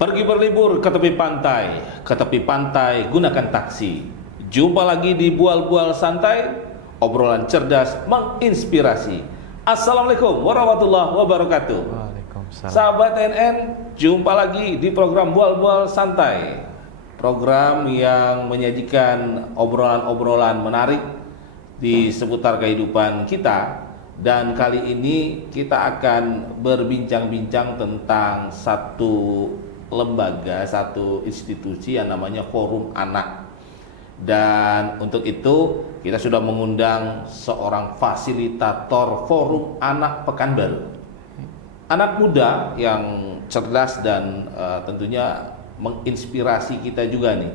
Pergi berlibur ke tepi pantai gunakan taksi. Jumpa lagi di Bual-Bual Santai, obrolan cerdas menginspirasi. Assalamualaikum warahmatullahi wabarakatuh. Waalaikumsalam. Sahabat NN, jumpa lagi di program Bual-Bual Santai. Program yang menyajikan obrolan-obrolan menarik di seputar kehidupan kita. Dan kali ini kita akan berbincang-bincang tentang satu lembaga, satu institusi yang namanya Forum Anak. Dan untuk itu kita sudah mengundang seorang fasilitator Forum Anak Pekanbaru. Anak muda yang cerdas dan tentunya menginspirasi kita juga nih.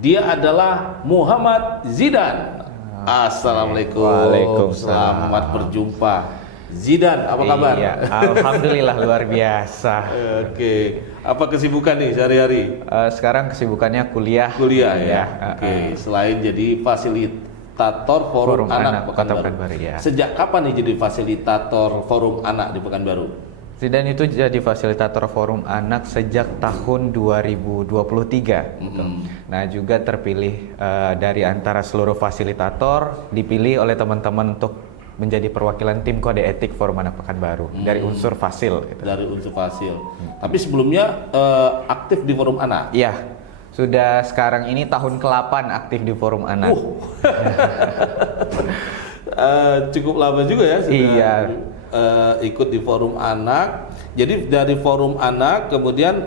Dia adalah Muhammad Zidan. Assalamualaikum. Waalaikumsalam. Selamat berjumpa. Zidan, apa kabar? Iya, alhamdulillah luar biasa. Oke. Apa kesibukan nih sehari-hari? Sekarang kesibukannya kuliah. Kuliah ya. Iya, Oke. Selain jadi fasilitator Forum Anak Kota Pekanbaru. Pekanbaru, ya. Sejak kapan nih jadi fasilitator Forum Anak di Pekanbaru? Zidan itu jadi fasilitator Forum Anak sejak tahun 2023. Gitu. Nah, juga terpilih dari antara seluruh fasilitator, dipilih oleh teman-teman untuk menjadi perwakilan tim kode etik Forum Anak Pekanbaru dari unsur Fasil. Gitu. Dari unsur Fasil. Tapi sebelumnya aktif di Forum Anak. Iya, sudah sekarang ini tahun ke-8 aktif di Forum Anak. Cukup lama juga ya sudah. Iya. Ikut di Forum Anak. Jadi dari Forum Anak kemudian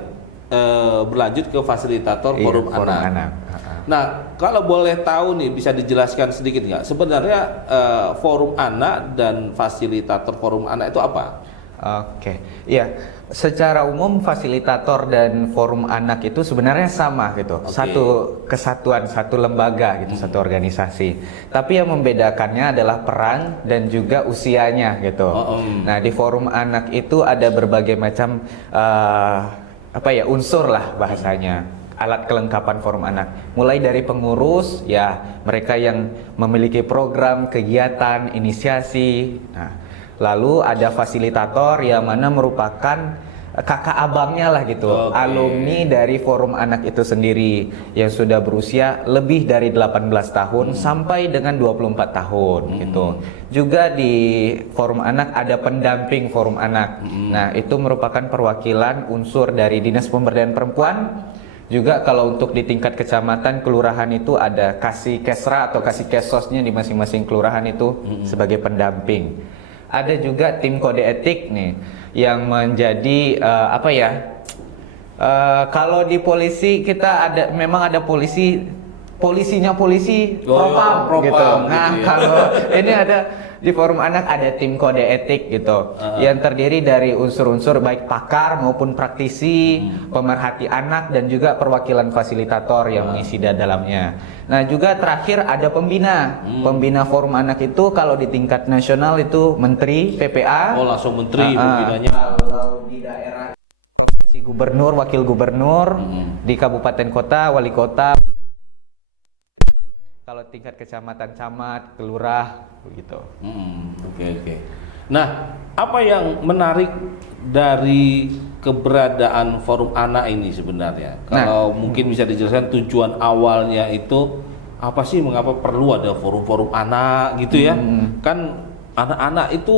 berlanjut ke fasilitator Forum Anak. Nah, kalau boleh tahu nih, bisa dijelaskan sedikit nggak? Sebenarnya Forum Anak dan fasilitator Forum Anak itu apa? Oke, iya. Secara umum fasilitator dan Forum Anak itu sebenarnya sama gitu, satu kesatuan, satu lembaga gitu, satu organisasi. Tapi yang membedakannya adalah peran dan juga usianya gitu. Nah, di Forum Anak itu ada berbagai macam unsur lah bahasanya. Alat kelengkapan Forum Anak, mulai dari pengurus, ya mereka yang memiliki program, kegiatan, inisiasi. Nah, lalu ada fasilitator yang mana merupakan kakak abangnya lah gitu, alumni dari Forum Anak itu sendiri yang sudah berusia lebih dari 18 tahun sampai dengan 24 tahun gitu. Juga di Forum Anak ada pendamping Forum Anak. Nah, itu merupakan perwakilan unsur dari Dinas Pemberdayaan Perempuan. Juga kalau untuk di tingkat kecamatan, kelurahan itu ada kasih kesra atau kasih kesosnya di masing-masing kelurahan itu sebagai pendamping. Ada juga tim kode etik nih yang menjadi kalau di polisi kita memang ada polisinya polisi propam gitu. Nah, gitu ya. kalau ini ada di Forum Anak ada tim kode etik gitu, yang terdiri dari unsur-unsur baik pakar maupun praktisi, pemerhati anak dan juga perwakilan fasilitator yang mengisi di dalamnya. Nah, juga terakhir ada pembina. Pembina Forum Anak itu kalau di tingkat nasional itu menteri, PPA. Oh, langsung menteri pembinanya. Kalau di daerah provinsi gubernur, wakil gubernur, di kabupaten kota, wali kota. Kalau tingkat kecamatan, camat, kelurah, begitu. Oke. Nah, apa yang menarik dari keberadaan Forum Anak ini sebenarnya? Kalau mungkin bisa dijelaskan tujuan awalnya itu apa sih? Mengapa perlu ada forum-forum anak gitu ya? Kan anak-anak itu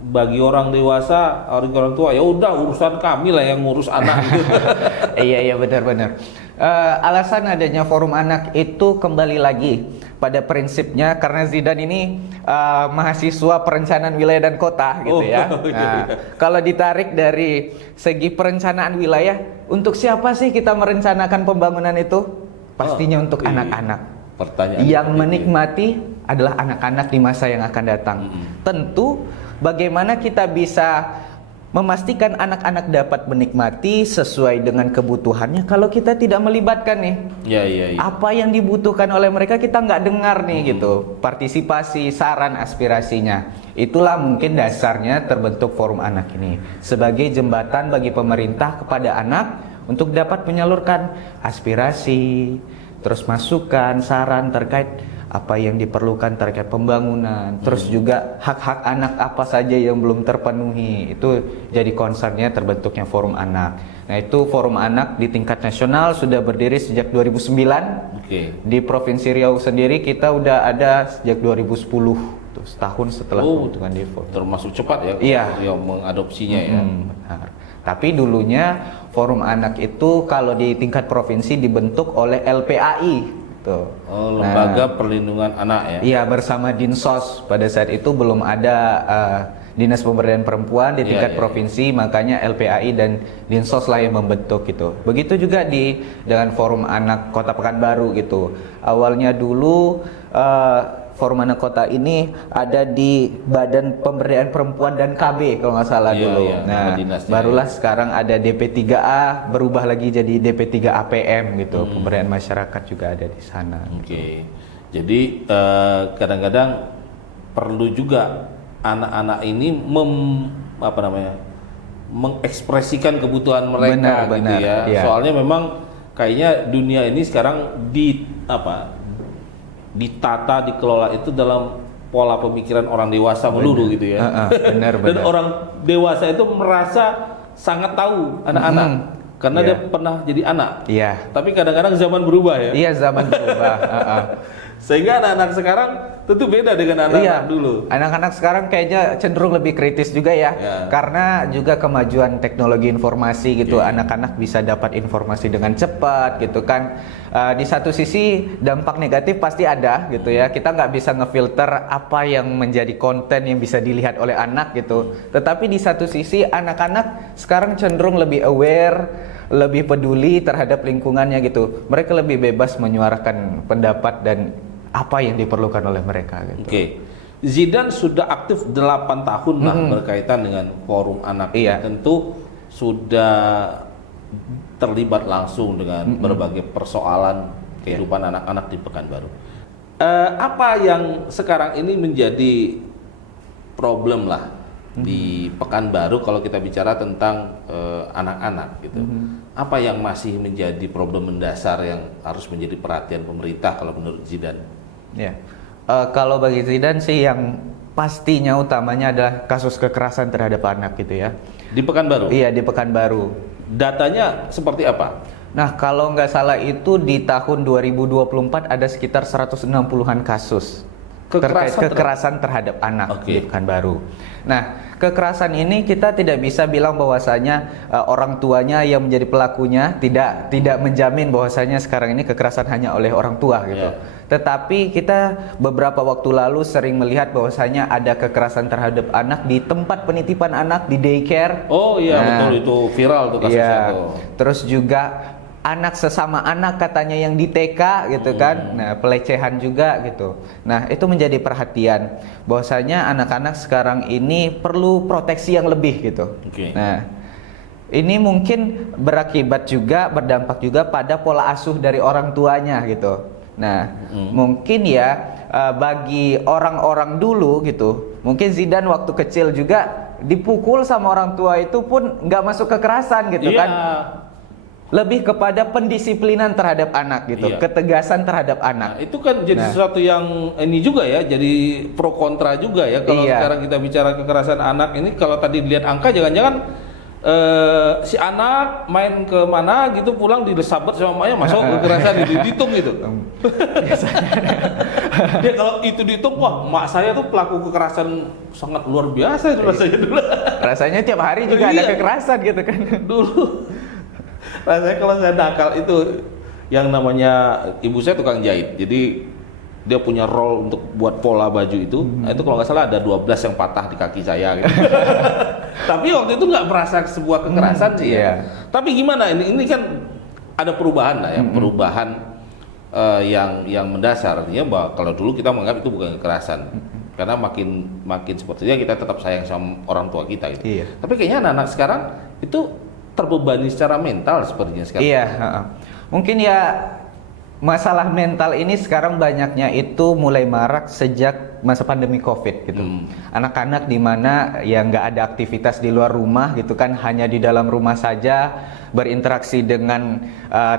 bagi orang dewasa, orang tua ya udah urusan kami lah yang ngurus anak gitu. Iya benar-benar. Alasan adanya Forum Anak itu kembali lagi pada prinsipnya karena Zidan ini mahasiswa perencanaan wilayah dan kota gitu ya. Nah, kalau ditarik dari segi perencanaan wilayah, untuk siapa sih kita merencanakan pembangunan itu? Pastinya untuk anak-anak. Pertanyaan yang menikmati adalah anak-anak di masa yang akan datang. Tentu bagaimana kita bisa memastikan anak-anak dapat menikmati sesuai dengan kebutuhannya kalau kita tidak melibatkan nih. Iya. Apa yang dibutuhkan oleh mereka kita nggak dengar nih gitu. Partisipasi, saran, aspirasinya. Itulah mungkin dasarnya terbentuk Forum Anak ini sebagai jembatan bagi pemerintah kepada anak untuk dapat menyalurkan aspirasi, terus masukan, saran terkait apa yang diperlukan terkait pembangunan, terus juga hak-hak anak apa saja yang belum terpenuhi. Itu jadi concernnya terbentuknya Forum Anak. Nah, itu Forum Anak di tingkat nasional sudah berdiri sejak 2009. Di Provinsi Riau sendiri kita udah ada sejak 2010, tuh, setahun setelah pembentukan Devo. Termasuk cepat ya, Iya, yang mengadopsinya ya. Benar. Tapi dulunya Forum Anak itu kalau di tingkat provinsi dibentuk oleh LPAI. Tuh. Oh, Lembaga Perlindungan Anak ya. Iya, bersama Dinsos. Pada saat itu belum ada Dinas Pemberdayaan Perempuan di tingkat provinsi, makanya LPAI dan Dinsos lah yang membentuk gitu. Begitu juga dengan Forum Anak Kota Pekanbaru gitu. Awalnya dulu Forum Anak Kota ini ada di Badan Pemberdayaan Perempuan dan KB kalau nggak salah dulu. Nah, barulah sekarang ada DP3A, berubah lagi jadi DP3APM gitu. Pemberdayaan masyarakat juga ada di sana. Oke. Jadi kadang-kadang perlu juga anak-anak ini mengekspresikan kebutuhan mereka gitu ya. Soalnya memang kayaknya dunia ini sekarang ditata, dikelola itu dalam pola pemikiran orang dewasa melulu gitu ya. Benar. Dan orang dewasa itu merasa sangat tahu anak-anak karena dia pernah jadi anak. Iya. Tapi kadang-kadang zaman berubah ya. Iya, zaman berubah. Sehingga anak-anak sekarang tentu beda dengan anak-anak dulu. Anak-anak sekarang kayaknya cenderung lebih kritis juga ya. Karena juga kemajuan teknologi informasi gitu. Anak-anak bisa dapat informasi dengan cepat gitu kan. Di satu sisi dampak negatif pasti ada gitu ya. Kita nggak bisa ngefilter apa yang menjadi konten yang bisa dilihat oleh anak gitu. Tetapi di satu sisi anak-anak sekarang cenderung lebih aware, lebih peduli terhadap lingkungannya gitu. Mereka lebih bebas menyuarakan pendapat dan apa yang diperlukan oleh mereka gitu. Oke. Zidane sudah aktif 8 tahun lah berkaitan dengan Forum Anak. Tentu sudah terlibat langsung dengan berbagai persoalan kehidupan anak-anak di Pekanbaru. Apa yang sekarang ini menjadi problem lah di Pekanbaru kalau kita bicara tentang anak-anak gitu? Apa yang masih menjadi problem mendasar yang harus menjadi perhatian pemerintah kalau menurut Zidane? Ya, kalau bagi Zidane sih yang pastinya utamanya adalah kasus kekerasan terhadap anak gitu ya. Di Pekanbaru? Iya, di Pekanbaru. Datanya seperti apa? Nah, kalau nggak salah itu di tahun 2024 ada sekitar 160-an kasus kekerasan terhadap anak di Pekanbaru. Nah, kekerasan ini kita tidak bisa bilang bahwasanya orang tuanya yang menjadi pelakunya, tidak menjamin bahwasanya sekarang ini kekerasan hanya oleh orang tua gitu. Tetapi kita beberapa waktu lalu sering melihat bahwasanya ada kekerasan terhadap anak di tempat penitipan anak, di daycare. Oh iya, betul, itu viral tuh kasusnya tuh. Terus juga anak sesama anak katanya yang di TK gitu kan. Nah, pelecehan juga gitu. Nah, itu menjadi perhatian bahwasanya anak-anak sekarang ini perlu proteksi yang lebih gitu. Nah, ini mungkin berdampak juga pada pola asuh dari orang tuanya gitu. Nah, mungkin ya bagi orang-orang dulu gitu, mungkin Zidane waktu kecil juga dipukul sama orang tua itu pun nggak masuk kekerasan gitu kan. Lebih kepada pendisiplinan terhadap anak gitu, ketegasan terhadap anak. Nah, itu kan jadi sesuatu yang ini juga ya, jadi pro kontra juga ya. Kalau sekarang kita bicara kekerasan anak ini, kalau tadi dilihat angka, jangan-jangan si anak main ke mana gitu pulang dilesabet sama emaknya, masuk kekerasan dihitung gitu. Ya kalau itu dihitung, wah mak saya tuh pelaku kekerasan sangat luar biasa itu rasanya dulu. Rasanya tiap hari juga ada kekerasan gitu kan. Dulu rasanya kalau saya nakal itu yang namanya ibu saya tukang jahit, jadi dia punya roll untuk buat pola baju itu. Nah, itu kalau nggak salah ada 12 yang patah di kaki saya gitu. Tapi waktu itu nggak merasa sebuah kekerasan sih ya. Tapi gimana ini kan ada perubahan lah ya, perubahan yang mendasar. Artinya bahwa kalau dulu kita menganggap itu bukan kekerasan. Karena makin sepertinya kita tetap sayang sama orang tua kita gitu. Tapi kayaknya anak-anak sekarang itu terbebani secara mental sepertinya sekarang. Mungkin ya masalah mental ini sekarang banyaknya itu mulai marak sejak masa pandemi COVID gitu. Anak-anak di mana ya nggak ada aktivitas di luar rumah gitu kan, hanya di dalam rumah saja, berinteraksi dengan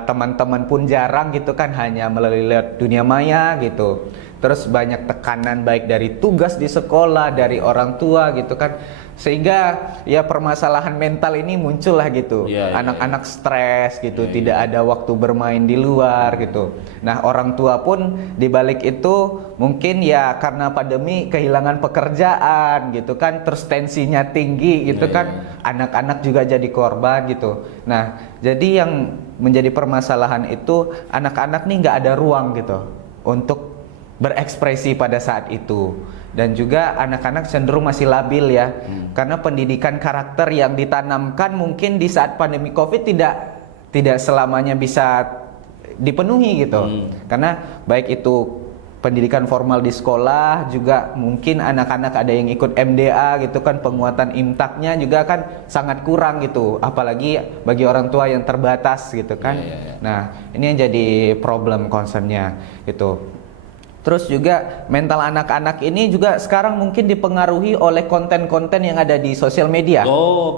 teman-teman pun jarang gitu kan, hanya melalui dunia maya gitu. Terus banyak tekanan baik dari tugas di sekolah, dari orang tua gitu kan, sehingga ya permasalahan mental ini muncul lah gitu. Anak-anak stres gitu, tidak ada waktu bermain di luar gitu. Nah, orang tua pun dibalik itu mungkin ya karena pandemi kehilangan pekerjaan gitu kan, terus tensinya tinggi gitu kan, anak-anak juga jadi korban gitu. Nah, jadi yang menjadi permasalahan itu anak-anak nih nggak ada ruang gitu untuk berekspresi pada saat itu, dan juga anak-anak cenderung masih labil ya, karena pendidikan karakter yang ditanamkan mungkin di saat pandemi COVID tidak selamanya bisa dipenuhi gitu, karena baik itu pendidikan formal di sekolah, juga mungkin anak-anak ada yang ikut MDA gitu kan, penguatan imtaknya juga kan sangat kurang gitu, apalagi bagi orang tua yang terbatas gitu kan. Nah, ini yang jadi problem concernnya gitu. Terus juga mental anak-anak ini juga sekarang mungkin dipengaruhi oleh konten-konten yang ada di sosial media.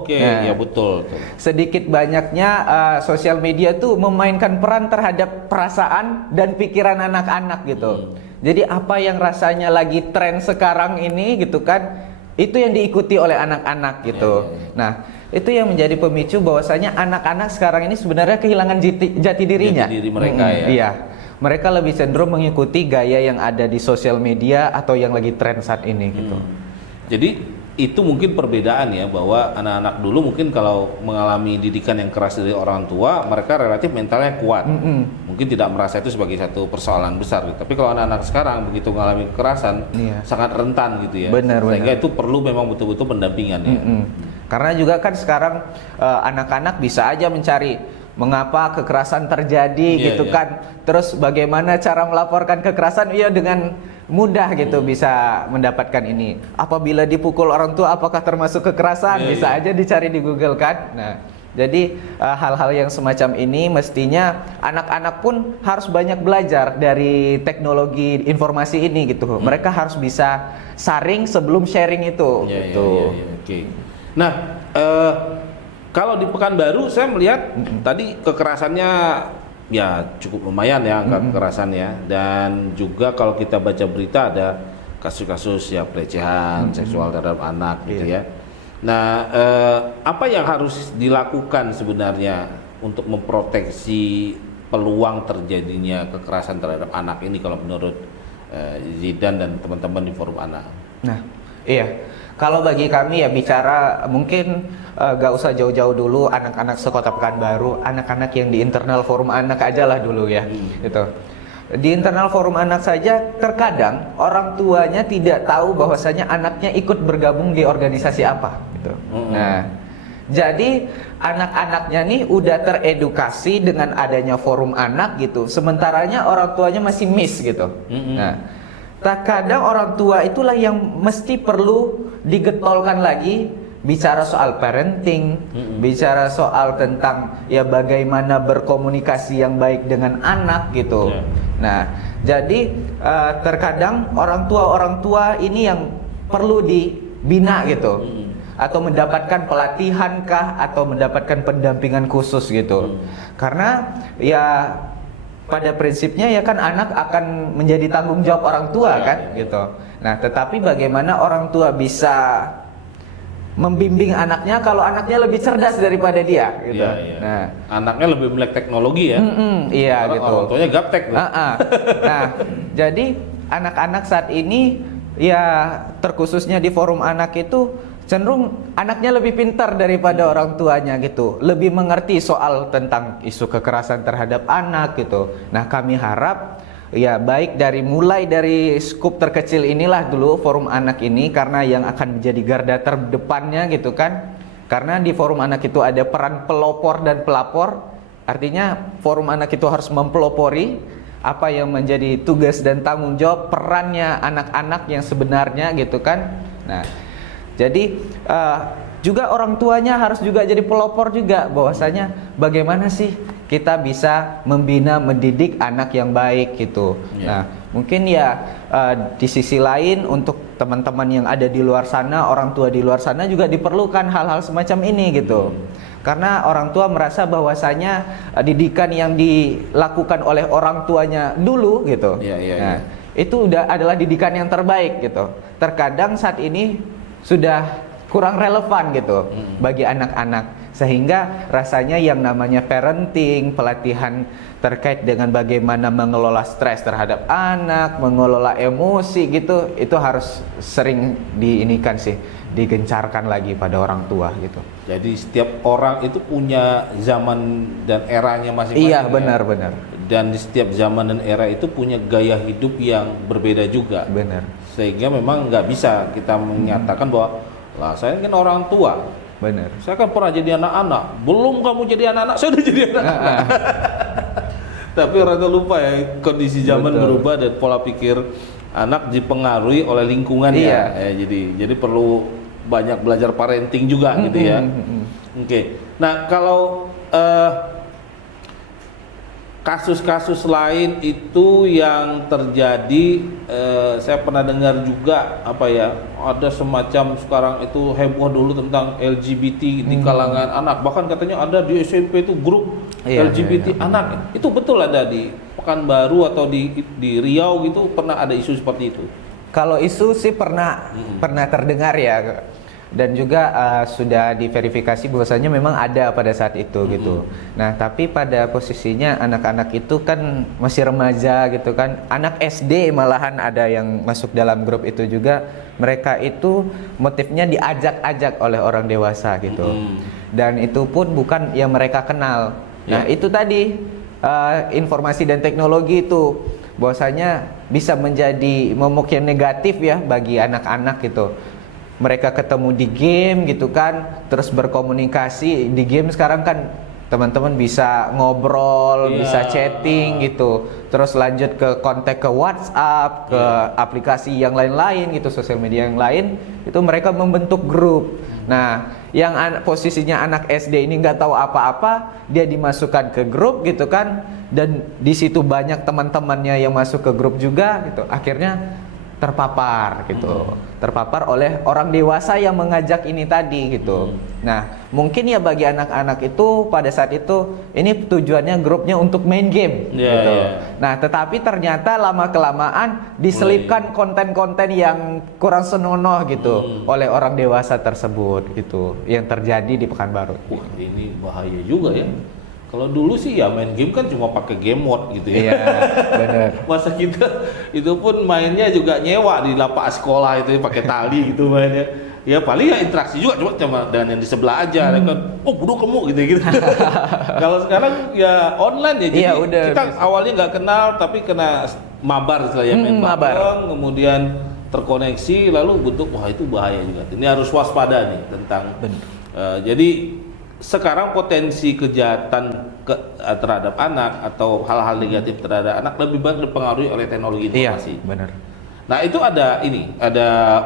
Ya betul. Sedikit banyaknya sosial media tuh memainkan peran terhadap perasaan dan pikiran anak-anak gitu. Jadi apa yang rasanya lagi tren sekarang ini gitu kan, itu yang diikuti oleh anak-anak gitu. Nah, itu yang menjadi pemicu bahwasanya anak-anak sekarang ini sebenarnya kehilangan jati dirinya. Jati diri mereka ya. Iya. Mereka lebih cenderung mengikuti gaya yang ada di sosial media atau yang lagi tren saat ini gitu. Jadi itu mungkin perbedaan ya, bahwa anak-anak dulu mungkin kalau mengalami didikan yang keras dari orang tua, mereka relatif mentalnya kuat. Mungkin tidak merasa itu sebagai satu persoalan besar gitu. Tapi kalau anak-anak sekarang begitu mengalami kekerasan, sangat rentan gitu ya. Sehingga itu perlu memang betul-betul pendampingan ya. Karena juga kan sekarang anak-anak bisa aja mencari mengapa kekerasan terjadi gitu kan, terus bagaimana cara melaporkan kekerasan, dengan mudah gitu bisa mendapatkan ini. Apabila dipukul orang tua apakah termasuk kekerasan, bisa aja dicari di Google kan. Nah, jadi hal-hal yang semacam ini mestinya anak-anak pun harus banyak belajar dari teknologi informasi ini gitu. Mereka harus bisa saring sebelum sharing itu gitu. Nah, kalau di Pekanbaru saya melihat tadi kekerasannya ya cukup lumayan ya, angka kekerasannya, dan juga kalau kita baca berita ada kasus-kasus ya pelecehan seksual terhadap anak gitu ya. Nah, apa yang harus dilakukan sebenarnya untuk memproteksi peluang terjadinya kekerasan terhadap anak ini kalau menurut Zidan dan teman-teman di Forum Anak? Nah, kalau bagi kami ya bicara mungkin gak usah jauh-jauh dulu anak-anak sekota Pekanbaru, anak-anak yang di internal Forum Anak aja lah dulu ya. Gitu. Di internal Forum Anak saja terkadang orang tuanya tidak tahu bahwasanya anaknya ikut bergabung di organisasi apa gitu. Nah, jadi anak-anaknya nih udah teredukasi dengan adanya Forum Anak gitu, sementaranya orang tuanya masih miss gitu. Nah, terkadang orang tua itulah yang mesti perlu digetolkan lagi, bicara soal parenting, bicara soal tentang ya bagaimana berkomunikasi yang baik dengan anak gitu. Nah, jadi terkadang orang tua ini yang perlu dibina gitu, atau mendapatkan pelatihan kah, atau mendapatkan pendampingan khusus gitu. Karena ya pada prinsipnya ya kan anak akan menjadi tanggung jawab orang tua kan gitu. Nah, tetapi bagaimana orang tua bisa membimbing anaknya kalau anaknya lebih cerdas daripada dia gitu. Nah, anaknya lebih melek teknologi ya. Gitu. Orang tuanya gaptek tuh. Nah, jadi anak-anak saat ini ya terkhususnya di Forum Anak itu cenderung anaknya lebih pintar daripada orang tuanya gitu, lebih mengerti soal tentang isu kekerasan terhadap anak gitu. Nah, kami harap ya baik mulai dari skup terkecil inilah dulu Forum Anak ini, karena yang akan menjadi garda terdepannya gitu kan. Karena di Forum Anak itu ada peran pelopor dan pelapor. Artinya Forum Anak itu harus mempelopori apa yang menjadi tugas dan tanggung jawab perannya anak-anak yang sebenarnya gitu kan. Nah, jadi juga orang tuanya harus juga jadi pelopor juga, bahwasanya bagaimana sih kita bisa membina, mendidik anak yang baik gitu. Nah, mungkin ya di sisi lain untuk teman-teman yang ada di luar sana, orang tua di luar sana juga diperlukan hal-hal semacam ini gitu. Karena orang tua merasa bahwasanya didikan yang dilakukan oleh orang tuanya dulu gitu. Nah, itu adalah didikan yang terbaik gitu. Terkadang saat ini sudah kurang relevan gitu bagi anak-anak, sehingga rasanya yang namanya parenting, pelatihan terkait dengan bagaimana mengelola stres terhadap anak, mengelola emosi gitu, itu harus sering digencarkan lagi pada orang tua gitu. Jadi setiap orang itu punya zaman dan eranya masing-masing. Iya, benar-benar. Dan di setiap zaman dan era itu punya gaya hidup yang berbeda juga. Benar. Sehingga memang nggak bisa kita menyatakan bahwa lah saya kan orang tua. Benar. Saya kan pernah jadi anak-anak. Belum kamu jadi anak-anak, saya udah jadi anak-anak. Tapi orang tua lupa ya, kondisi zaman berubah dan pola pikir anak dipengaruhi oleh lingkungan ya. Jadi perlu banyak belajar parenting juga gitu ya. Oke. Nah, kalau kasus-kasus lain itu yang terjadi, saya pernah dengar juga ada semacam sekarang itu heboh dulu tentang LGBT di kalangan anak, bahkan katanya ada di SMP itu grup LGBT anak. Itu betul ada di Pekanbaru atau di Riau gitu, pernah ada isu seperti itu? Kalau isu sih pernah terdengar ya, dan juga sudah diverifikasi bahwasanya memang ada pada saat itu gitu. Nah, tapi pada posisinya anak-anak itu kan masih remaja gitu kan, anak SD malahan ada yang masuk dalam grup itu juga. Mereka itu motifnya diajak-ajak oleh orang dewasa gitu, dan itu pun bukan yang mereka kenal. Nah, itu tadi informasi dan teknologi itu bahwasanya bisa menjadi momok yang negatif ya bagi anak-anak gitu. Mereka ketemu di game gitu kan, terus berkomunikasi di game. Sekarang kan teman-teman bisa ngobrol, bisa chatting gitu, terus lanjut ke kontak ke WhatsApp, ke aplikasi yang lain-lain gitu, sosial media yang lain, itu mereka membentuk grup. Nah, yang posisinya anak SD ini nggak tahu apa-apa, dia dimasukkan ke grup gitu kan, dan di situ banyak teman-temannya yang masuk ke grup juga gitu, akhirnya terpapar gitu, terpapar oleh orang dewasa yang mengajak ini tadi gitu. Nah, mungkin ya bagi anak-anak itu pada saat itu ini tujuannya grupnya untuk main game gitu. Nah, tetapi ternyata lama-kelamaan diselipkan konten-konten yang kurang senonoh gitu oleh orang dewasa tersebut gitu, yang terjadi di Pekanbaru. Wah, ini bahaya juga ya. Kalau dulu sih ya main game kan cuma pakai game mode gitu ya. Iya, benar. Masa kita itu pun mainnya juga nyewa di lapak sekolah itu pakai tali gitu mainnya. Ya paling ya interaksi juga cuma dengan yang di sebelah aja kan. Oh, bodoh kamu gitu. Kalau sekarang ya online ya. Jadi kita awalnya nggak kenal tapi kena mabar istilahnya, main bareng, kemudian terkoneksi lalu bentuk wah itu bahaya juga. Ini harus waspada nih tentang jadi sekarang potensi kejahatan terhadap anak atau hal-hal negatif terhadap anak lebih banyak dipengaruhi oleh teknologi informasi. Iya, benar. Nah, itu ada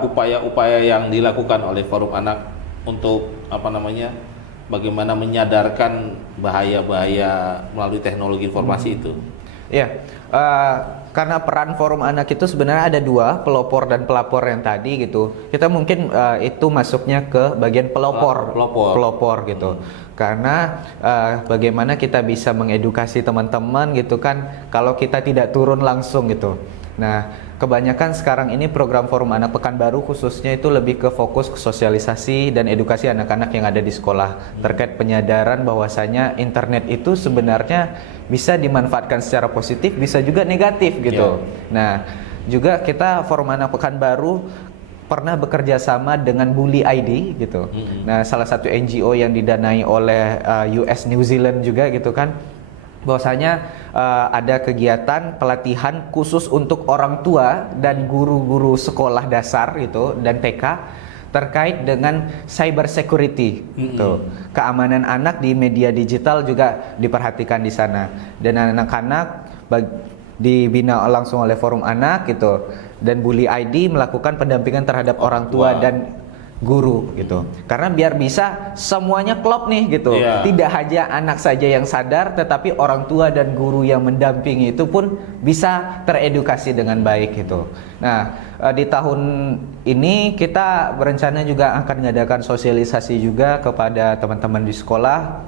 upaya-upaya yang dilakukan oleh Forum Anak untuk bagaimana menyadarkan bahaya-bahaya melalui teknologi informasi itu. Iya, karena peran Forum Anak itu sebenarnya ada dua, pelopor dan pelapor yang tadi gitu. Kita mungkin itu masuknya ke bagian pelopor gitu. Karena bagaimana kita bisa mengedukasi teman-teman gitu kan, kalau kita tidak turun langsung gitu. Nah, kebanyakan sekarang ini program Forum Anak Pekanbaru khususnya itu lebih ke fokus ke sosialisasi dan edukasi anak-anak yang ada di sekolah terkait penyadaran bahwasanya internet itu sebenarnya bisa dimanfaatkan secara positif, bisa juga negatif gitu. Nah, juga kita Forum Anak Pekanbaru pernah bekerja sama dengan Bully ID gitu. Nah, salah satu NGO yang didanai oleh US New Zealand juga gitu kan. Bahwasanya ada kegiatan pelatihan khusus untuk orang tua dan guru-guru sekolah dasar gitu dan TK terkait dengan cyber security gitu. Keamanan anak di media digital juga diperhatikan di sana. Dan anak-anak dibina langsung oleh Forum Anak gitu. Dan Bully ID melakukan pendampingan terhadap orang tua dan guru gitu. Karena biar bisa semuanya klop nih gitu. Iya. Tidak hanya anak saja yang sadar, tetapi orang tua dan guru yang mendampingi itu pun bisa teredukasi dengan baik gitu. Nah, di tahun ini kita berencana juga akan mengadakan sosialisasi juga kepada teman-teman di sekolah.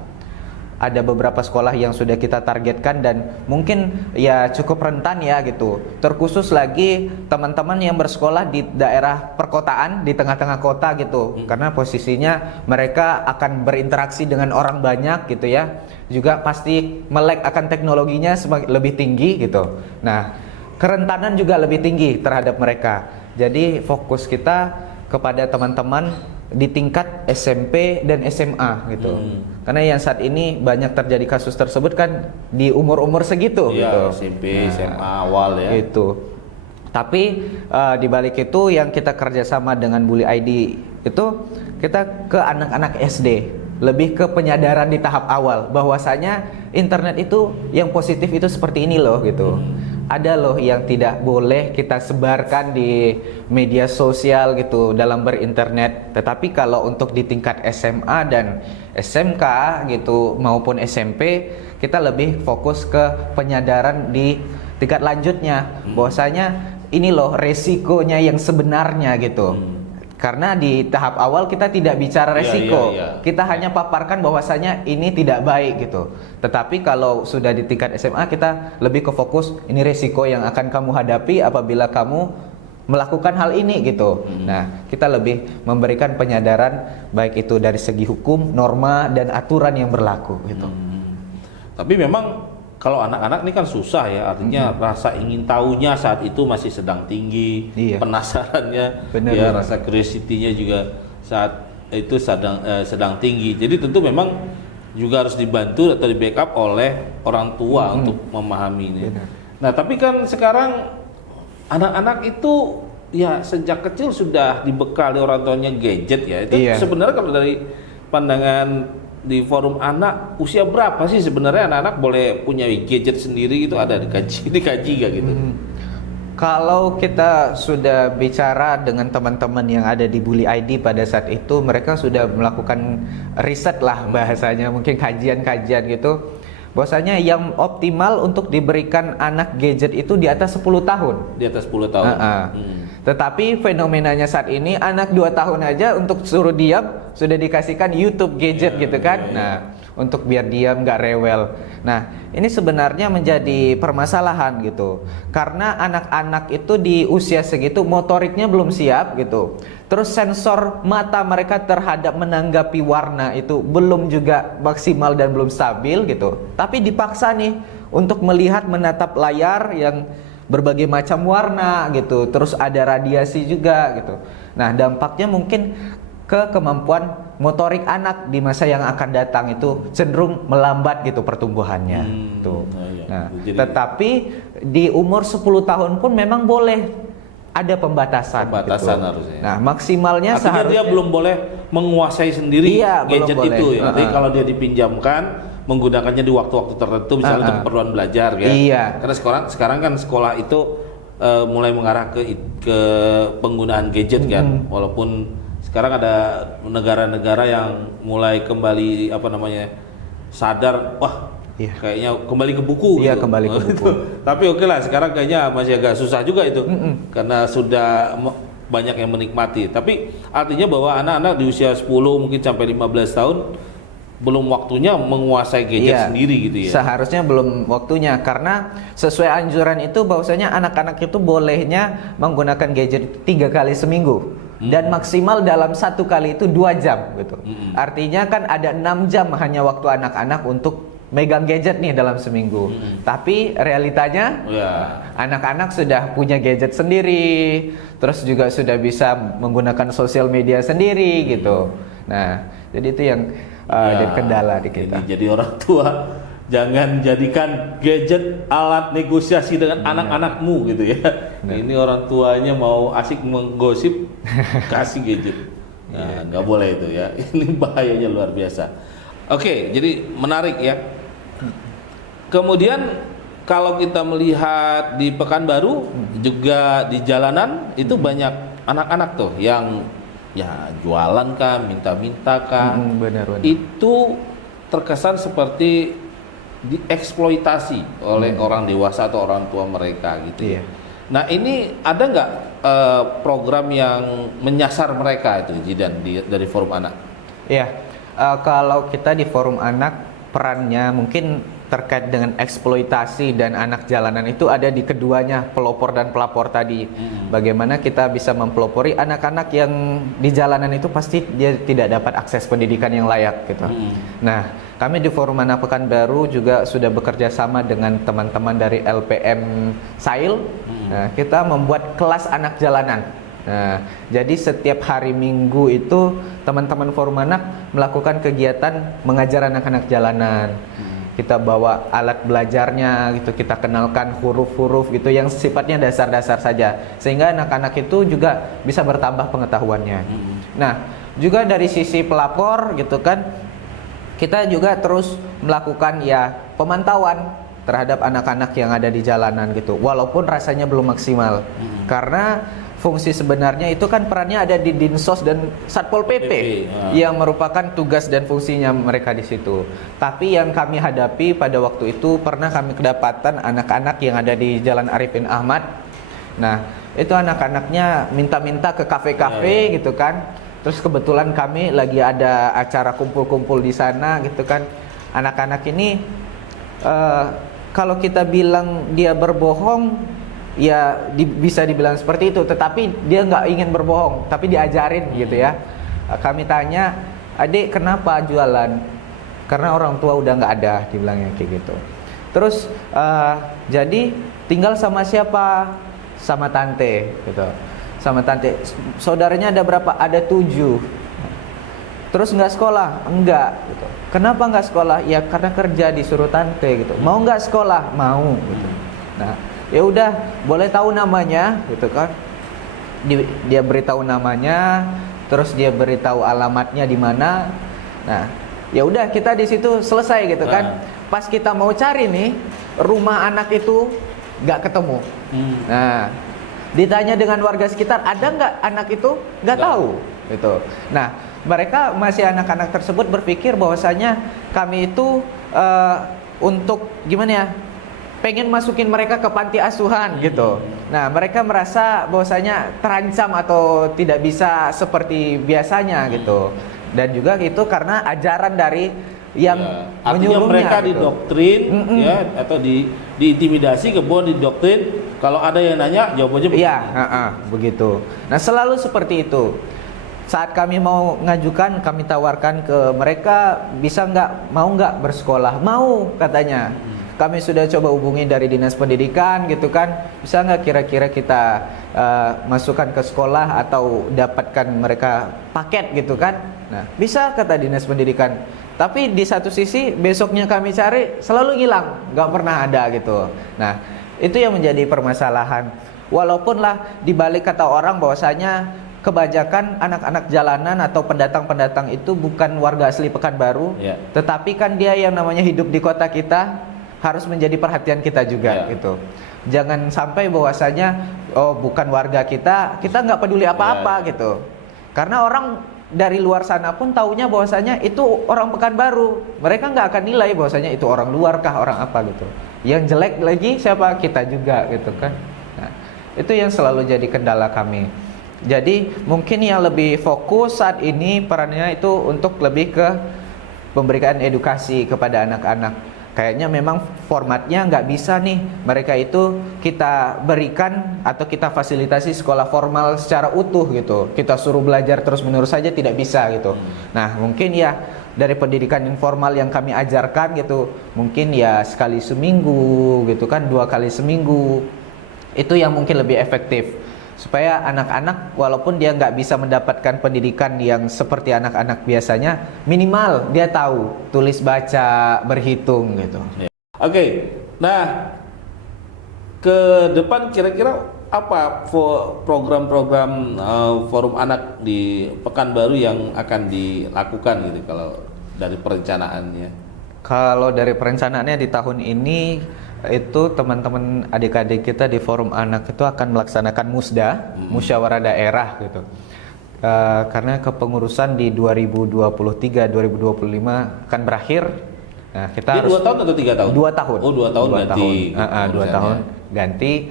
Ada beberapa sekolah yang sudah kita targetkan dan mungkin ya cukup rentan ya gitu. Terkhusus lagi teman-teman yang bersekolah di daerah perkotaan, di tengah-tengah kota gitu. Karena posisinya mereka akan berinteraksi dengan orang banyak gitu ya. Juga pasti melek akan teknologinya lebih tinggi gitu. Nah, kerentanan juga lebih tinggi terhadap mereka. Jadi fokus kita kepada teman-teman di tingkat SMP dan SMA gitu. Karena yang saat ini banyak terjadi kasus tersebut kan di umur-umur segitu Iya, gitu. SMP, SMA awal ya. Itu. Tapi di balik itu yang kita kerjasama dengan Bully ID itu kita ke anak-anak SD, lebih ke penyadaran di tahap awal bahwasanya internet itu yang positif itu seperti ini loh gitu. Ada loh yang tidak boleh kita sebarkan di media sosial gitu dalam berinternet. Tetapi kalau untuk di tingkat SMA dan SMK gitu maupun SMP, kita lebih fokus ke penyadaran di tingkat lanjutnya bahwasanya ini loh resikonya yang sebenarnya gitu. Karena di tahap awal kita tidak bicara resiko, kita hanya paparkan bahwasanya ini tidak baik gitu. Tetapi kalau sudah di tingkat SMA kita lebih ke fokus ini resiko yang akan kamu hadapi apabila kamu melakukan hal ini gitu. Nah, kita lebih memberikan penyadaran baik itu dari segi hukum, norma dan aturan yang berlaku gitu. Tapi memang kalau anak-anak ini kan susah ya, artinya rasa ingin tahunya saat itu masih sedang tinggi, penasarannya, Bener, ya bener. rasa curiosity-nya juga saat itu sedang tinggi. Jadi tentu memang juga harus dibantu atau di backup oleh orang tua untuk memahami ini. Bener. Nah, tapi kan sekarang anak-anak itu ya sejak kecil sudah dibekali orang tuanya gadget ya. Itu sebenarnya kalau dari pandangan di forum anak, usia berapa sih sebenarnya anak-anak boleh punya gadget sendiri gitu, ada dikaji gak gitu? Kalau kita sudah bicara dengan teman-teman yang ada di Bully ID pada saat itu, mereka sudah melakukan riset lah bahasanya, mungkin kajian-kajian gitu. Bahwasanya yang optimal untuk diberikan anak gadget itu di atas 10 tahun. Di atas 10 tahun. Tetapi fenomenanya saat ini anak 2 tahun aja untuk suruh diam sudah dikasihkan YouTube gadget gitu kan. Nah, untuk biar diam nggak rewel. Nah, ini sebenarnya menjadi permasalahan gitu. Karena anak-anak itu di usia segitu motoriknya belum siap gitu. Terus sensor mata mereka terhadap menanggapi warna itu belum juga maksimal dan belum stabil gitu. Tapi dipaksa nih untuk melihat menatap layar yang berbagai macam warna gitu, terus ada radiasi juga gitu. Nah, dampaknya mungkin ke kemampuan motorik anak di masa yang akan datang itu cenderung melambat gitu pertumbuhannya tuh. Nah, tetapi di umur 10 tahun pun memang boleh ada pembatasan gitu. Harusnya. Nah, maksimalnya artinya seharusnya dia belum boleh menguasai sendiri gadget itu ya. Tapi kalau dia dipinjamkan menggunakannya di waktu-waktu tertentu misalnya untuk keperluan belajar ya. Karena sekarang kan sekolah itu mulai mengarah ke penggunaan gadget kan. Walaupun sekarang ada negara-negara yang mulai kembali sadar kayaknya kembali ke buku gitu. Kembali ke buku. Tapi oke lah, sekarang kayaknya masih agak susah juga itu. Karena sudah banyak yang menikmati. Tapi artinya bahwa anak-anak di usia 10 mungkin sampai 15 tahun belum waktunya menguasai gadget sendiri gitu ya. Seharusnya belum waktunya, karena sesuai anjuran itu bahwasanya anak-anak itu bolehnya menggunakan gadget 3 kali seminggu. Dan maksimal dalam 1 kali itu 2 jam gitu. Artinya kan ada 6 jam hanya waktu anak-anak untuk megang gadget nih dalam seminggu. Tapi realitanya anak-anak sudah punya gadget sendiri, terus juga sudah bisa menggunakan sosial media sendiri gitu. Nah, jadi itu yang jadi kendala di kita. Jadi orang tua jangan jadikan gadget alat negosiasi dengan anak-anakmu gitu ya. Ini orang tuanya mau asik menggosip, kasih gadget. Nah, nggak boleh itu ya. Ini bahayanya luar biasa. Oke, jadi menarik ya. Kemudian kalau kita melihat di Pekanbaru juga di jalanan itu banyak anak-anak tuh yang ya jualan kah, minta-minta kah, Benar. itu terkesan seperti dieksploitasi oleh orang dewasa atau orang tua mereka gitu. Iya. Nah ini ada nggak program yang menyasar mereka itu Jidan dari Forum Anak? Iya, kalau kita di Forum Anak perannya mungkin terkait dengan eksploitasi dan anak jalanan itu ada di keduanya, pelopor dan pelapor tadi. Bagaimana kita bisa mempelopori anak-anak yang di jalanan itu pasti dia tidak dapat akses pendidikan yang layak gitu. Nah, kami di Forum Anak Pekanbaru juga sudah bekerja sama dengan teman-teman dari LPM Sail. Nah, kita membuat kelas anak jalanan. Nah, jadi setiap hari Minggu itu teman-teman Forum Anak melakukan kegiatan mengajar anak-anak jalanan. Kita bawa alat belajarnya gitu, kita kenalkan huruf-huruf gitu yang sifatnya dasar-dasar saja, sehingga anak-anak itu juga bisa bertambah pengetahuannya. Nah, juga dari sisi pelapor gitu kan, kita juga terus melakukan ya pemantauan terhadap anak-anak yang ada di jalanan gitu, walaupun rasanya belum maksimal. Karena fungsi sebenarnya itu kan perannya ada di Dinsos dan Satpol PP yang merupakan tugas dan fungsinya mereka di situ. Tapi yang kami hadapi pada waktu itu pernah kami kedapatan anak-anak yang ada di Jalan Arifin Ahmad. Nah, itu anak-anaknya minta-minta ke kafe-kafe gitu kan. Terus kebetulan kami lagi ada acara kumpul-kumpul di sana gitu kan. Anak-anak ini kalau kita bilang dia berbohong, ya bisa dibilang seperti itu, tetapi dia nggak ingin berbohong, tapi diajarin gitu ya. Kami tanya, adik kenapa jualan? Karena orang tua udah nggak ada, dibilangnya kayak gitu. Terus jadi tinggal sama siapa? Sama tante gitu. Sama tante. Saudaranya ada berapa? Ada 7. Terus nggak sekolah? Enggak gitu. Kenapa nggak sekolah? Ya karena kerja disuruh tante gitu. Mau nggak sekolah? Mau gitu. Nah, ya udah, boleh tahu namanya gitu kan. Dia beritahu namanya, terus dia beritahu alamatnya di mana. Nah, ya udah kita di situ selesai gitu kan. Pas kita mau cari nih rumah anak itu nggak ketemu. Nah, ditanya dengan warga sekitar, ada nggak anak itu? Nggak tahu gitu. Nah, mereka masih anak-anak tersebut berpikir bahwasanya kami itu untuk gimana ya, pengen masukin mereka ke panti asuhan gitu. Nah, mereka merasa bahwasanya terancam atau tidak bisa seperti biasanya gitu. Dan juga itu karena ajaran dari yang artinya menyuruhnya mereka gitu. Didoktrin ya, atau diintimidasi, kemudian didoktrin. Kalau ada yang nanya, jawab aja begitu. Iya, begitu. Nah, selalu seperti itu. Saat kami mau ngajukan, kami tawarkan ke mereka, bisa nggak, mau nggak bersekolah? Mau katanya. Kami sudah coba hubungi dari dinas pendidikan gitu kan, bisa nggak kira-kira kita masukkan ke sekolah atau dapatkan mereka paket gitu kan. Nah, bisa kata dinas pendidikan. Tapi di satu sisi besoknya kami cari selalu hilang, nggak pernah ada gitu. Nah, itu yang menjadi permasalahan. Walaupun lah dibalik kata orang bahwasanya kebanyakan anak-anak jalanan atau pendatang-pendatang itu bukan warga asli Pekanbaru, tetapi kan dia yang namanya hidup di kota kita, harus menjadi perhatian kita juga gitu. Jangan sampai bahwasanya oh bukan warga kita nggak peduli apa-apa gitu. Karena orang dari luar sana pun taunya bahwasanya itu orang Pekanbaru. Mereka nggak akan nilai bahwasanya itu orang luar kah, orang apa gitu. Yang jelek lagi siapa? Kita juga gitu kan. Nah, itu yang selalu jadi kendala kami. Jadi mungkin yang lebih fokus saat ini perannya itu untuk lebih ke memberikan edukasi kepada anak-anak. Kayaknya memang formatnya nggak bisa nih mereka itu kita berikan atau kita fasilitasi sekolah formal secara utuh gitu. Kita suruh belajar terus menerus saja tidak bisa gitu. Nah, mungkin ya dari pendidikan informal yang kami ajarkan gitu, mungkin ya sekali seminggu gitu kan, 2 kali seminggu. Itu yang mungkin lebih efektif. Supaya anak-anak walaupun dia nggak bisa mendapatkan pendidikan yang seperti anak-anak biasanya, minimal dia tahu tulis baca berhitung gitu. Oke, nah ke depan kira-kira apa program-program forum anak di Pekanbaru yang akan dilakukan gitu kalau dari perencanaannya? Kalau dari perencanaannya di tahun ini itu teman-teman adik-adik kita di Forum Anak itu akan melaksanakan musda, musyawarah daerah gitu. karena kepengurusan di 2023-2025 akan berakhir. Nah, kita Dia harus 2 tahun atau 3 tahun? 2 tahun. Oh, 2 tahun ganti. 2 tahun ganti.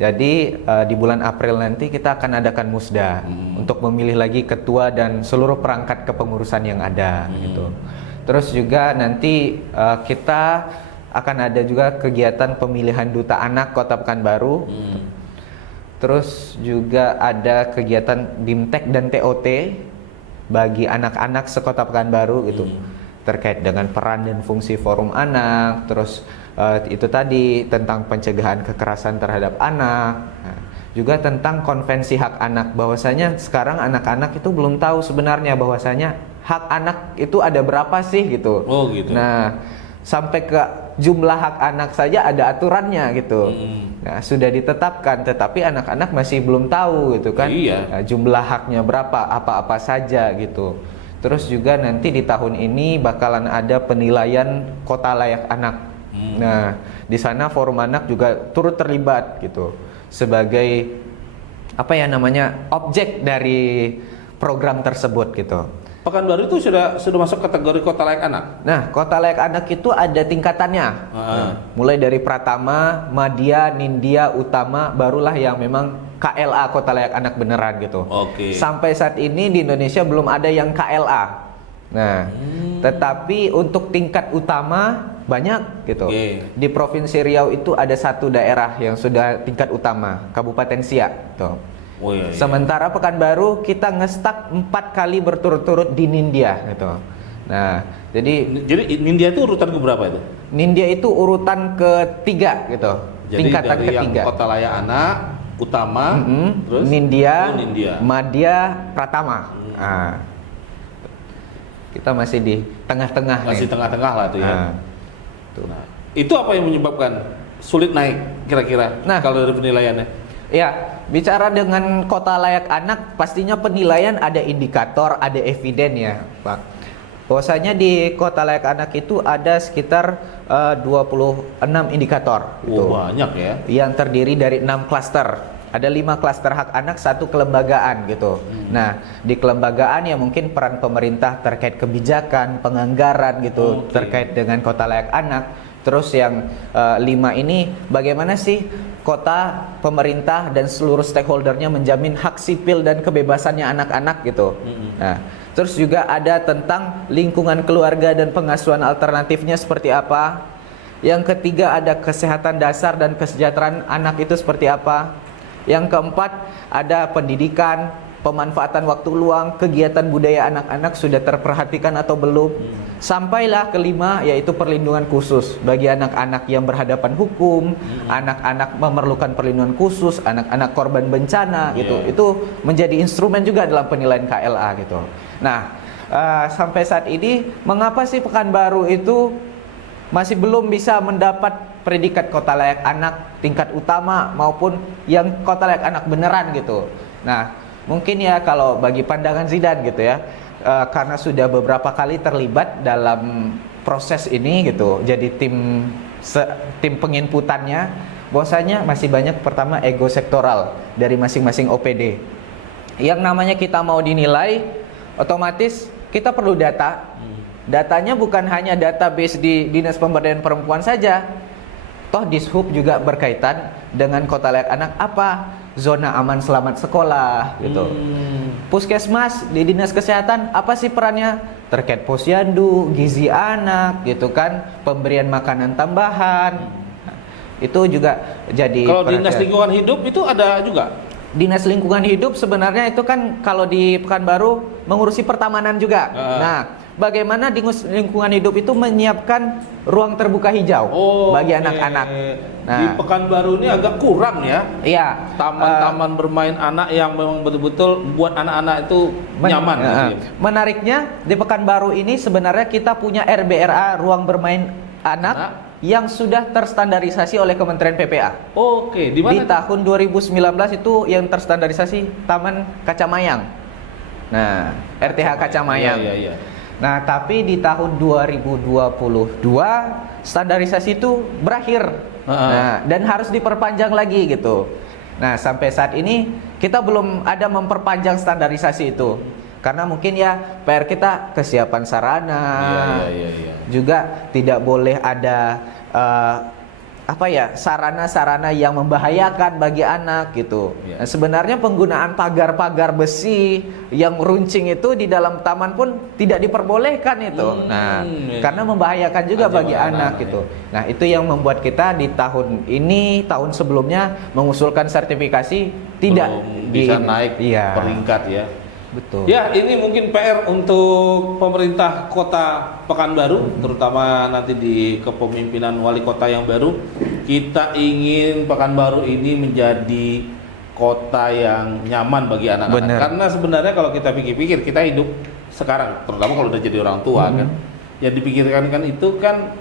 Jadi di bulan April nanti kita akan adakan musda untuk memilih lagi ketua dan seluruh perangkat kepengurusan yang ada gitu. Terus juga nanti kita akan ada juga kegiatan pemilihan duta anak Kota Pekanbaru. Terus juga ada kegiatan BIMTEK dan TOT bagi anak-anak sekota Pekanbaru gitu. Terkait dengan peran dan fungsi forum anak, terus itu tadi tentang pencegahan kekerasan terhadap anak, juga tentang konvensi hak anak, bahwasanya sekarang anak-anak itu belum tahu sebenarnya bahwasanya hak anak itu ada berapa sih gitu. Oh gitu. Nah, sampai ke jumlah hak anak saja ada aturannya gitu. Nah, sudah ditetapkan, tetapi anak-anak masih belum tahu gitu kan. Iya. Nah, jumlah haknya berapa, apa-apa saja gitu. Terus juga nanti di tahun ini bakalan ada penilaian kota layak anak. Nah, di sana forum anak juga turut terlibat gitu sebagai apa ya namanya objek dari program tersebut gitu. Pekanbaru itu sudah masuk kategori kota layak anak. Nah, kota layak anak itu ada tingkatannya. Mulai dari Pratama, Madya, Nindya, Utama, barulah yang memang KLA kota layak anak beneran gitu. Oke. Sampai saat ini di Indonesia belum ada yang KLA. Nah, tetapi untuk tingkat utama banyak gitu. Di Provinsi Riau itu ada 1 daerah yang sudah tingkat utama, Kabupaten Siak. Tuh. Oh, iya. Sementara Pekanbaru kita ngestak 4 kali berturut-turut di Nindya gitu. Nah, jadi Nindya itu urutan keberapa itu? Nindya itu urutan ketiga gitu. Jadi tingkatan dari ketiga. yang kota layak anak, Utama, terus Nindya, Nindya, Madya, Pratama. Nah, kita masih di tengah-tengah. masih nih. tengah-tengah lah tuh ya. Nah, tuh. Nah, itu apa yang menyebabkan sulit naik kira-kira kalau dari penilaiannya? Ya, bicara dengan kota layak anak, pastinya penilaian ada indikator, ada eviden ya, Pak. Bahwasanya di kota layak anak itu ada sekitar 26 indikator. Gitu. Banyak ya. Yang terdiri dari 6 klaster. Ada 5 klaster hak anak, 1 kelembagaan gitu. Nah, di kelembagaan ya mungkin peran pemerintah terkait kebijakan, penganggaran gitu, terkait dengan kota layak anak. Terus yang 5 ini bagaimana sih kota, pemerintah dan seluruh stakeholdernya menjamin hak sipil dan kebebasannya anak-anak gitu. Nah, terus juga ada tentang lingkungan keluarga dan pengasuhan alternatifnya seperti apa. Yang ketiga ada kesehatan dasar dan kesejahteraan anak itu seperti apa. Yang keempat ada pendidikan, pemanfaatan waktu luang, kegiatan budaya anak-anak sudah terperhatikan atau belum. Sampailah kelima yaitu perlindungan khusus bagi anak-anak yang berhadapan hukum, anak-anak memerlukan perlindungan khusus, anak-anak korban bencana gitu. Itu menjadi instrumen juga dalam penilaian KLA gitu. Nah, sampai saat ini mengapa sih Pekanbaru itu masih belum bisa mendapat predikat kota layak anak tingkat utama maupun yang kota layak anak beneran gitu. Nah, mungkin ya kalau bagi pandangan Zidan gitu ya, karena sudah beberapa kali terlibat dalam proses ini gitu, jadi tim penginputannya, bahwasanya masih banyak pertama ego sektoral dari masing-masing OPD. Yang namanya kita mau dinilai, otomatis kita perlu data. Datanya bukan hanya database di Dinas Pemberdayaan Perempuan saja. Toh Dishub juga berkaitan dengan kota layak anak apa? Zona aman selamat sekolah gitu. Puskesmas di Dinas Kesehatan apa sih perannya? Terkait posyandu, gizi anak gitu kan, pemberian makanan tambahan. Itu juga jadi kalau Dinas Lingkungan Hidup itu ada juga. Dinas Lingkungan Hidup sebenarnya itu kan kalau di Pekanbaru mengurusi pertamanan juga. Nah, bagaimana Dinas Lingkungan Hidup itu menyiapkan ruang terbuka hijau bagi anak-anak. Nah, di Pekanbaru ini agak kurang ya. Iya. Taman-taman bermain anak yang memang betul-betul buat anak-anak itu nyaman. Menariknya di Pekanbaru ini sebenarnya kita punya RBRA ruang bermain anak yang sudah terstandarisasi oleh Kementerian PPA. Oke, di mana? Di tahun 2019 itu yang terstandarisasi Taman Kacamayang. Nah, RTH Kacamayang. Iya. Nah, tapi di tahun 2022 standarisasi itu berakhir. Nah, dan harus diperpanjang lagi gitu. Nah, sampai saat ini kita belum ada memperpanjang standarisasi itu. Karena mungkin ya PR kita kesiapan sarana, Iya. juga tidak boleh ada sarana-sarana yang membahayakan bagi anak gitu. Iya. Nah, sebenarnya penggunaan pagar-pagar besi yang runcing itu di dalam taman pun tidak diperbolehkan itu. Nah, karena membahayakan juga bagi anak gitu. Nah, itu yang membuat kita di tahun ini, tahun sebelumnya mengusulkan sertifikasi tidak belum bisa naik Iya. peringkat ya. Betul. Ya, ini mungkin PR untuk pemerintah Kota Pekanbaru, terutama nanti di kepemimpinan wali kota yang baru. Kita ingin Pekanbaru ini menjadi kota yang nyaman bagi anak-anak. Bener. Karena sebenarnya kalau kita pikir-pikir, kita hidup sekarang, terutama kalau udah jadi orang tua kan, yang dipikirkan kan itu kan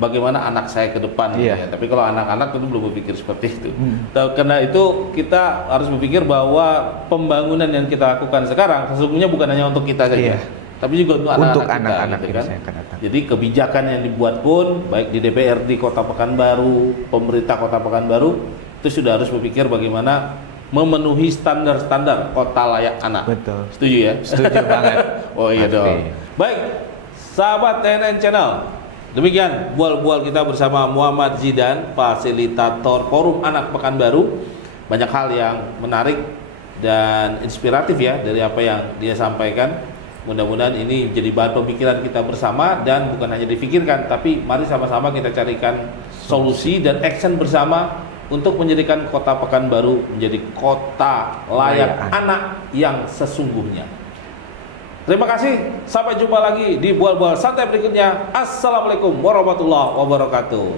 bagaimana anak saya ke depan gitu Iya. ya. Tapi kalau anak-anak tentu belum berpikir seperti itu. Karena itu kita harus berpikir bahwa pembangunan yang kita lakukan sekarang sesungguhnya bukan hanya untuk kita saja, Iya. tapi juga untuk Untuk anak-anak anak-anak kita, gitu ini kan. saya akan datang. Jadi kebijakan yang dibuat pun baik di DPRD Kota Pekanbaru, pemerintah Kota Pekanbaru itu sudah harus berpikir bagaimana memenuhi standar-standar kota layak anak. Betul. Setuju ya? Setuju banget. Oh iya Pasti. dong. Baik, sahabat TNN Channel. Demikian bual-bual kita bersama Muhammad Zidan, fasilitator Forum Anak Pekanbaru. Banyak hal yang menarik dan inspiratif ya dari apa yang dia sampaikan. Mudah-mudahan ini jadi bahan pemikiran kita bersama dan bukan hanya difikirkan, tapi mari sama-sama kita carikan solusi dan action bersama untuk menjadikan Kota Pekanbaru menjadi kota layak anak yang sesungguhnya. Terima kasih, sampai jumpa lagi di bual-bual santai berikutnya. Assalamualaikum warahmatullahi wabarakatuh.